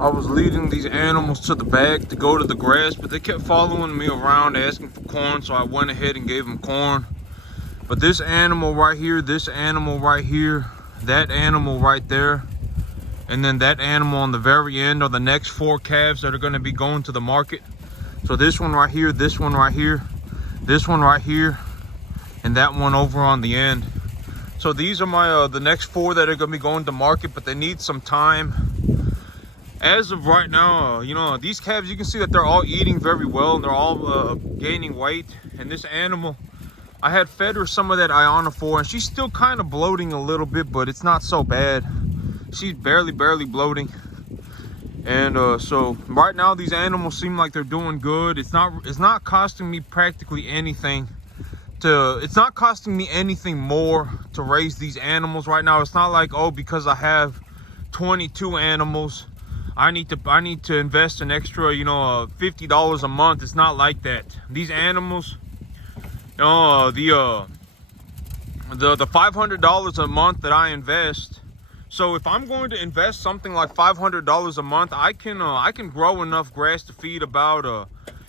I was leading these animals to the back to go to the grass, but they kept following me around asking for corn, so I went ahead and gave them corn. But this animal right here, this animal right here, that animal right there, and then that animal on the very end are the next 4 calves that are going to be going to the market. So this one right here, this one right here, this one right here, and that one over on the end. So these are my the next 4 that are going to be going to market, but they need some time. As of right now, you know, these calves, you can see that they're all eating very well and they're all gaining weight. And this animal, I had fed her some of that ionophore, and she's still kind of bloating a little bit, but it's not so bad. She's barely bloating. And so right now these animals seem like they're doing good. It's not costing me practically anything. It's not costing me anything more to raise these animals right now. It's not like, oh, because I have 22 animals, I need to invest an extra, you know, $50 a month. It's not like that. These animals, you know, the $500 a month that I invest. So if I'm going to invest something like $500 a month, I can grow enough grass to feed about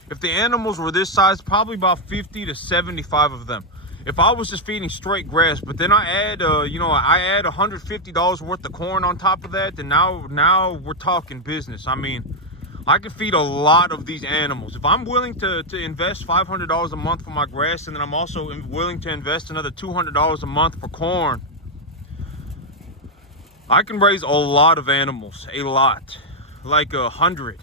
if the animals were this size, probably about 50 to 75 of them. If I was just feeding straight grass, but then I add, you know, I add $150 worth of corn on top of that, then now we're talking business. I mean, I can feed a lot of these animals. If I'm willing to invest $500 a month for my grass, and then I'm also willing to invest another $200 a month for corn, I can raise a lot of animals, a lot, like 100.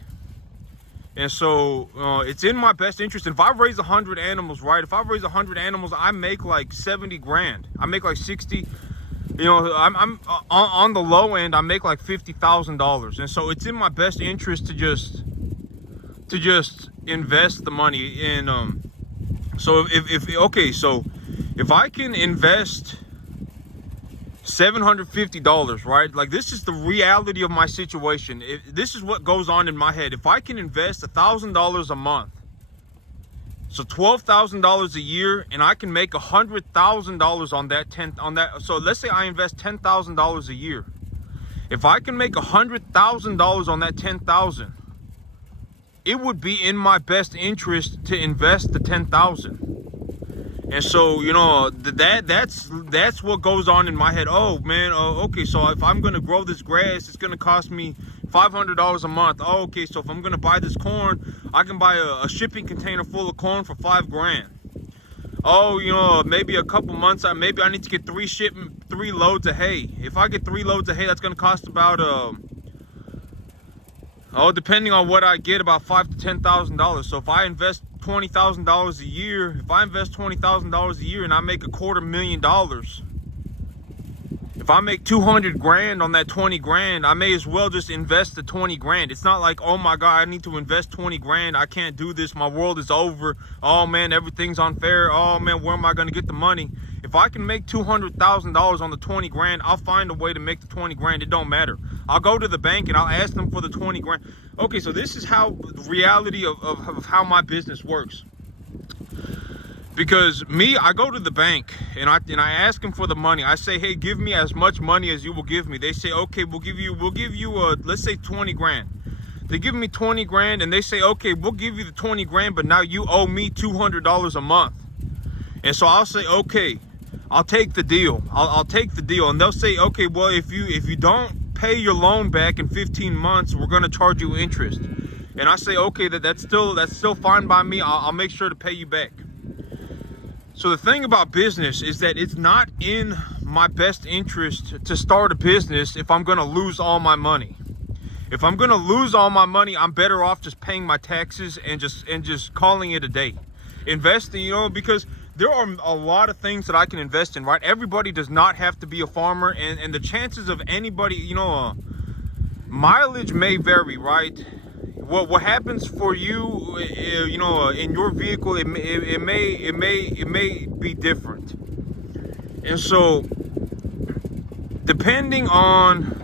And so it's in my best interest. And if I raise 100 animals, right? If I raise 100 animals, I make like 70 grand. I make like 60. You know, I'm on the low end. I make like $50,000. And so it's in my best interest to just invest the money in. So if I can invest $750, right? Like, this is the reality of my situation. This is what goes on in my head. If I can invest $1,000 a month, so $12,000 a year, and I can make $100,000 on that. So let's say I invest $10,000 a year. If I can make $100,000 on that $10,000, it would be in my best interest to invest the $10,000. And so, you know, that's what goes on in my head. Oh man, okay, so if I'm gonna grow this grass, it's gonna cost me $500 a month. Oh, okay, so if I'm gonna buy this corn, I can buy a shipping container full of corn for $5 grand. Oh, you know, maybe a couple months, maybe I need to get 3 loads of hay. If I get 3 loads of hay, that's gonna cost about depending on what I get, about $5,000 to $10,000. So if I invest $20,000 a year, if I invest $20,000 a year and I make $250,000, if I make 200 grand on that 20 grand, I may as well just invest the 20 grand. It's not like, oh my God, I need to invest 20 grand. I can't do this. My world is over. Oh man, everything's unfair. Oh man, where am I going to get the money? If I can make $200,000 on the 20 grand, I'll find a way to make the 20 grand. It don't matter. I'll go to the bank and I'll ask them for the 20 grand. Okay, so this is how the reality of how my business works. Because me, I go to the bank and I ask them for the money. I say, hey, give me as much money as you will give me. They say, okay, we'll give you let's say 20 grand. They give me 20 grand and they say, okay, we'll give you the 20 grand, but now you owe me $200 a month. And so I'll say, okay, I'll take the deal. I'll take the deal. And they'll say, okay, well, if you don't pay your loan back in 15 months, we're going to charge you interest. And I say, okay, that's still fine by me. I'll make sure to pay you back. So the thing about business is that it's not in my best interest to start a business if I'm going to lose all my money. If I'm going to lose all my money, I'm better off just paying my taxes and just calling it a day. Investing, you know, because there are a lot of things that I can invest in, right? Everybody does not have to be a farmer, and the chances of anybody, you know, mileage may vary, right? What happens for you, you know, in your vehicle, it may be different. And so, depending on,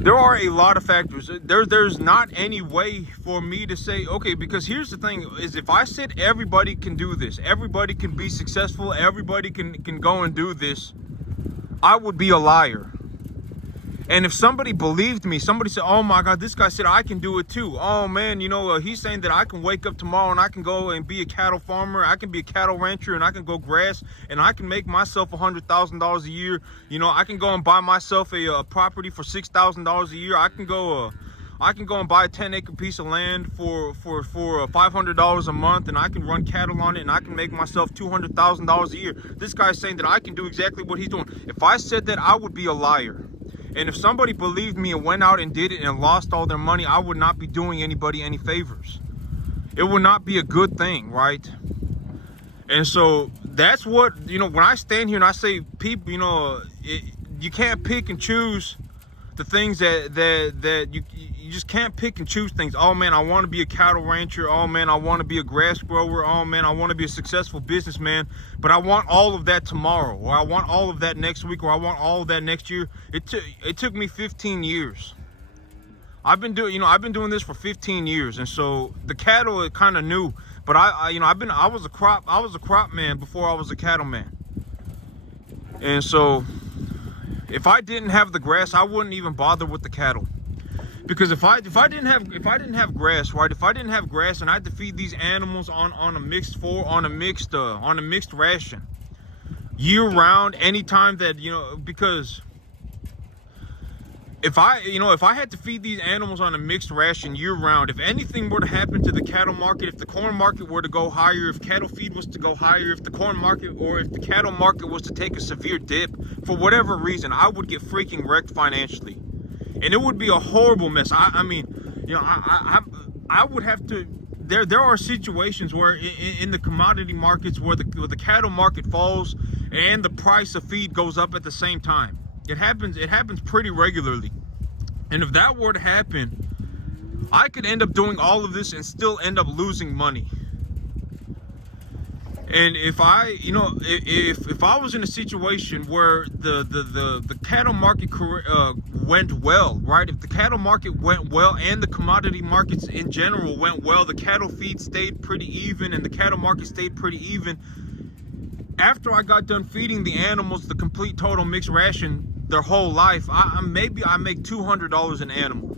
there are a lot of factors. There's not any way for me to say, okay, because here's the thing, is if I said everybody can do this, everybody can be successful, everybody can go and do this, I would be a liar. And if somebody believed me, somebody said, oh my God, this guy said I can do it too. Oh man, he's saying that I can wake up tomorrow and I can go and be a cattle farmer. I can be a cattle rancher and I can go grass and I can make myself $100,000 a year. I can go and buy myself a property for $6,000 a year. I can go and buy a 10-acre piece of land for $500 a month, and I can run cattle on it, and I can make myself $200,000 a year. This guy's saying that I can do exactly what he's doing. If I said that, I would be a liar. And if somebody believed me and went out and did it and lost all their money, I would not be doing anybody any favors. It would not be a good thing, right? And so that's what, when I stand here and I say, people, you can't pick and choose the things that you just can't pick and choose things. Oh man, I want to be a cattle rancher. Oh man, I want to be a grass grower. Oh man, I want to be a successful businessman. But I want all of that tomorrow, or I want all of that next week, or I want all of that next year. It took me 15 years. I've been doing this for 15 years, and so the cattle are kind of new. But I was a crop man before I was a cattle man, and so. If I didn't have the grass, I wouldn't even bother with the cattle. Because if I didn't have grass, right? If I didn't have grass and I had to feed these animals on a mixed ration, year round, anytime that because if I had to feed these animals on a mixed ration year round, if anything were to happen to the cattle market, if the corn market were to go higher, if cattle feed was to go higher, if the corn market or if the cattle market was to take a severe dip for whatever reason, I would get freaking wrecked financially, and it would be a horrible mess. I would have to. There are situations where in the commodity markets where the cattle market falls and the price of feed goes up at the same time. It happens pretty regularly. And if that were to happen, I could end up doing all of this and still end up losing money. And if I was in a situation where the cattle market went well, right? If the cattle market went well and the commodity markets in general went well, the cattle feed stayed pretty even and the cattle market stayed pretty even. After I got done feeding the animals the complete total mixed ration their whole life, I make $200 an animal.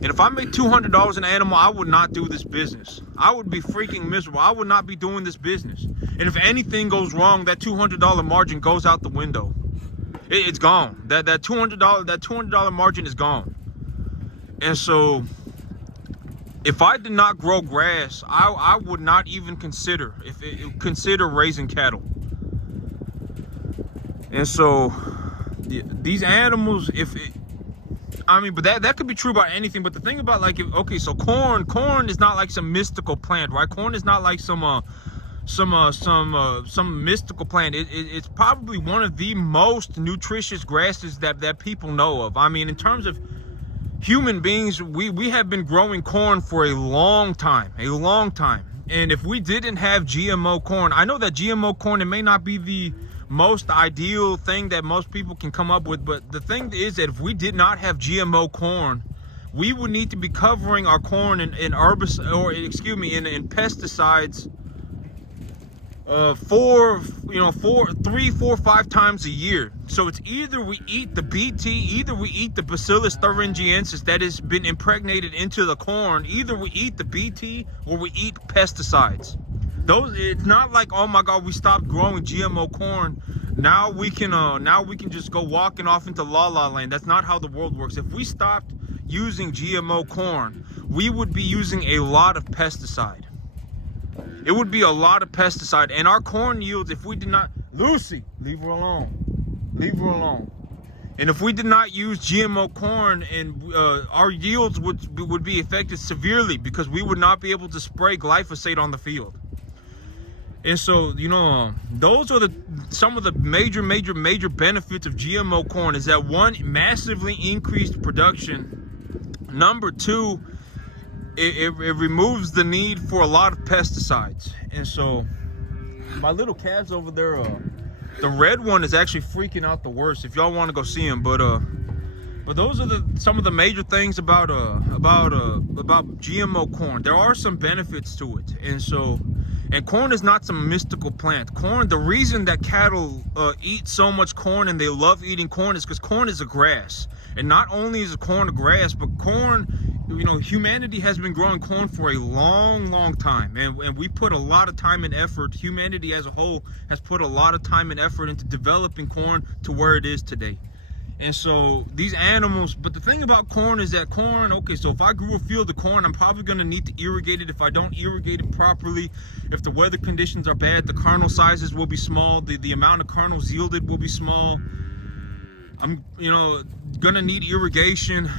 And if I make $200 an animal, I would not do this business. I would be freaking miserable. I would not be doing this business. And if anything goes wrong, that $200 margin goes out the window. It's gone. That $200 margin is gone. And so if I did not grow grass, I would not even consider raising cattle. And so these animals, but that could be true about anything. But the thing about so corn is not like some mystical plant, right? Corn is not like some mystical plant. It's probably one of the most nutritious grasses that people know of. I mean, in terms of human beings, we have been growing corn for a long time. And if we didn't have GMO corn, I know that GMO corn, it may not be the most ideal thing that most people can come up with, but the thing is that if we did not have GMO corn, we would need to be covering our corn in pesticides 3, 4, 5 times a year. So it's either we eat the BT, either we eat the Bacillus thuringiensis that has been impregnated into the corn, either we eat the BT or we eat pesticides. It's not like, oh my God, we stopped growing GMO corn. Now we can just go walking off into la la land. That's not how the world works. If we stopped using GMO corn, we would be using a lot of pesticide. It would be a lot of pesticide, and our corn yields, if we did not, Lucy, leave her alone. And if we did not use GMO corn, and our yields would be affected severely because we would not be able to spray glyphosate on the field. And so, those are some of the major benefits of GMO corn is that, one, massively increased production. Number two, it removes the need for a lot of pesticides. And so my little calves over there, the red one is actually freaking out the worst, if y'all want to go see him. But those are some of the major things about GMO corn. There are some benefits to it. And corn is not some mystical plant. Corn, the reason that cattle eat so much corn and they love eating corn is because corn is a grass. And not only is corn a grass, but corn, you know, humanity has been growing corn for a long time, and we put a lot of time and effort. Humanity as a whole has put a lot of time and effort into developing corn to where it is today. And so these animals, but the thing about corn is that corn, okay, so if I grew a field of corn, I'm probably going to need to irrigate it. If I don't irrigate it properly, if the weather conditions are bad, the kernel sizes will be small, the amount of kernels yielded will be small. I'm, you know, gonna need irrigation.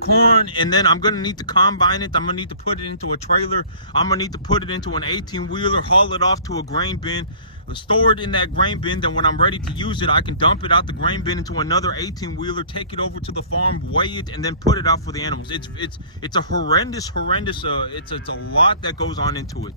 Corn, and then I'm gonna need to combine it. I'm gonna need to put it into a trailer. I'm gonna need to put it into an 18-wheeler, haul it off to a grain bin, store it in that grain bin. Then when I'm ready to use it, I can dump it out the grain bin into another 18-wheeler, take it over to the farm, weigh it, and then put it out for the animals. It's a horrendous it's a lot that goes on into it.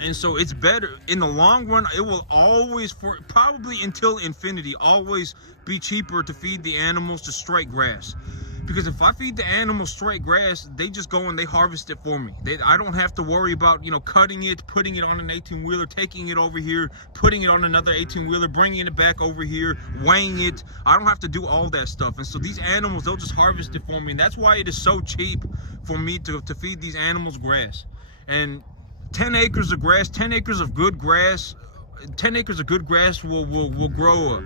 And so it's better in the long run. It will always, for probably until infinity, always be cheaper to feed the animals to straight grass. Because if I feed the animals straight grass, they just go and they harvest it for me. I don't have to worry about, you know, cutting it, putting it on an 18-wheeler, taking it over here, putting it on another 18-wheeler, bringing it back over here, weighing it. I don't have to do all that stuff. And so these animals, they'll just harvest it for me. And that's why it is so cheap for me to feed these animals grass. And 10 acres of grass, 10 acres of good grass, 10 acres of good grass will grow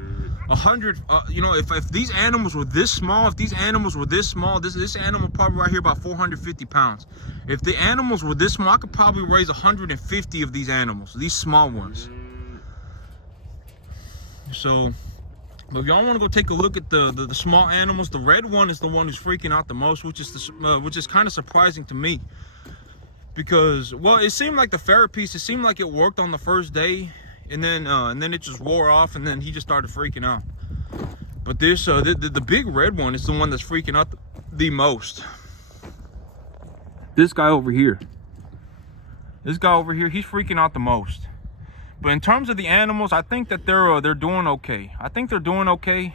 100. You know, if these animals were this small, this animal probably right here about 450 pounds. If the animals were this small, I could probably raise 150 of these animals, these small ones. So, but if y'all want to go take a look at the small animals, the red one is the one who's freaking out the most, which is kind of surprising to me. Because, well, it seemed like the ferret piece, it seemed like it worked on the first day, and then it just wore off, and then he just started freaking out. But this, the big red one is the one that's freaking out the most. This guy over here. This guy over here, he's freaking out the most. But in terms of the animals, I think that they're doing okay. I think they're doing okay.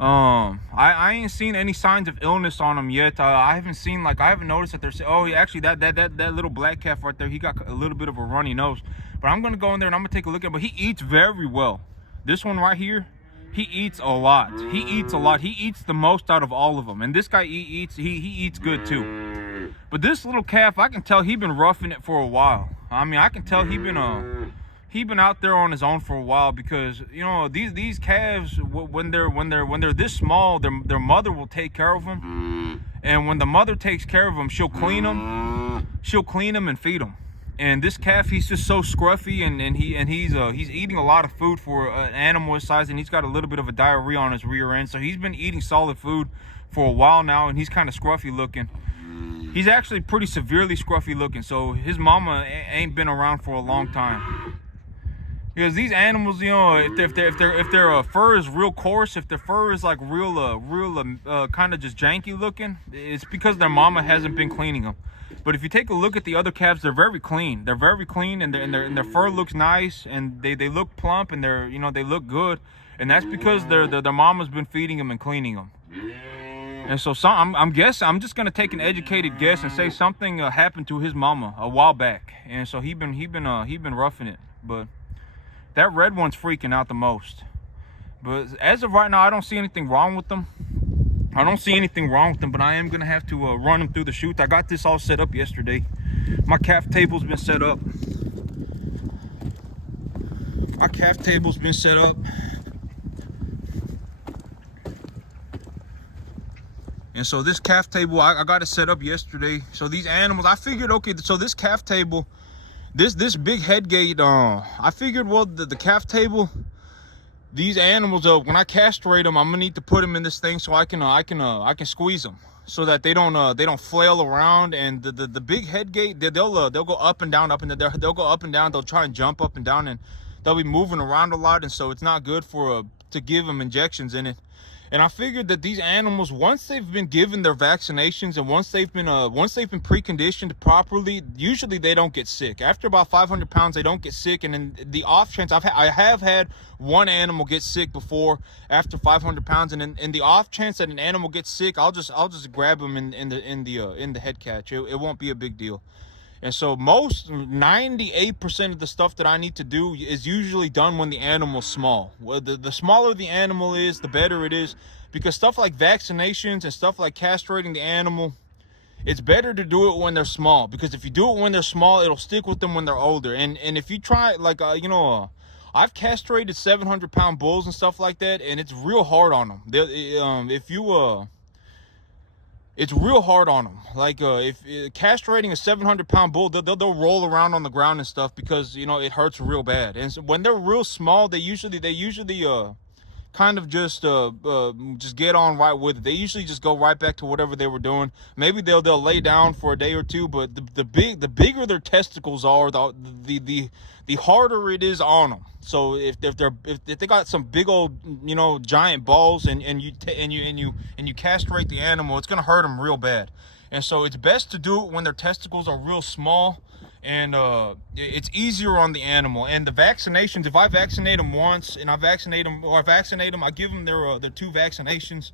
I ain't seen any signs of illness on them yet. I haven't noticed that there's, oh, actually that little black calf right there, he got a little bit of a runny nose. But I'm gonna go in there and I'm gonna take a look at it. But he eats very well. This one right here, he eats a lot. He eats a lot. He eats the most out of all of them. And this guy he eats good too. But this little calf, I can tell he been roughing it for a while. I mean, I can tell he been out there on his own for a while, because, you know, these calves, when they're this small, their mother will take care of them, and when the mother takes care of them, she'll clean them and feed them. And this calf, he's just so scruffy, and he's eating a lot of food for an animal his size, and he's got a little bit of a diarrhea on his rear end, so he's been eating solid food for a while now, and he's kind of scruffy looking. He's actually pretty severely scruffy looking, so his mama ain't been around for a long time. Because these animals, you know, if their fur is real coarse, if their fur is like real kind of just janky looking, it's because their mama hasn't been cleaning them. But if you take a look at the other calves, they're very clean. They're very clean, and their fur looks nice, and they look plump, and they look good, and that's because their mama's been feeding them and cleaning them. And so I'm just gonna take an educated guess and say something happened to his mama a while back, and so he been roughing it. But that red one's freaking out the most. But as of right now, I don't see anything wrong with them. But I am gonna have to run them through the chute. I got this all set up yesterday. My calf table's been set up. And so this calf table, I got it set up yesterday. So these animals, I figured, okay, so this calf table, this big head gate, I figured, well, the calf table, these animals, when I castrate them, I'm gonna need to put them in this thing so I can squeeze them so that they don't flail around. And the big head gate, they'll go up and down, they'll go up and down, they'll try and jump up and down, and they'll be moving around a lot, and so it's not good to give them injections in it. And I figured that these animals, once they've been given their vaccinations, and once they've been preconditioned properly, usually they don't get sick. After about 500 pounds, they don't get sick. And in the off chance, I have had one animal get sick before after 500 pounds. And in the off chance that an animal gets sick, I'll just grab them in the head catch. It won't be a big deal. And so most 98% of the stuff that I need to do is usually done when the animal's small. Well, the smaller the animal is, the better it is, because stuff like vaccinations and stuff like castrating the animal, it's better to do it when they're small, because if you do it when they're small, it'll stick with them when they're older. And if you try, like, I've castrated 700-pound bulls and stuff like that, and it's real hard on them. It's real hard on them. Like, if castrating a 700-pound bull, they'll roll around on the ground and stuff, because it hurts real bad. And so when they're real small, they usually kind of just get on right with it. They usually just go right back to whatever they were doing. Maybe they'll lay down for a day or two, but the bigger their testicles are, the harder it is on them. So if they got some big old giant balls, and you castrate the animal, it's gonna hurt them real bad. And so it's best to do it when their testicles are real small, and it's easier on the animal. And the vaccinations, if I vaccinate them once, and I vaccinate them, I give them their 2 vaccinations,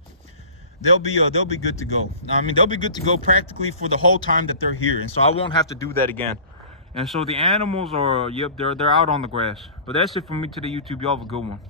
they'll be good to go. I mean, they'll be good to go practically for the whole time that they're here, and so I won't have to do that again. And so the animals are, yep, they're out on the grass. But that's it from me today, YouTube. Y'all have a good one.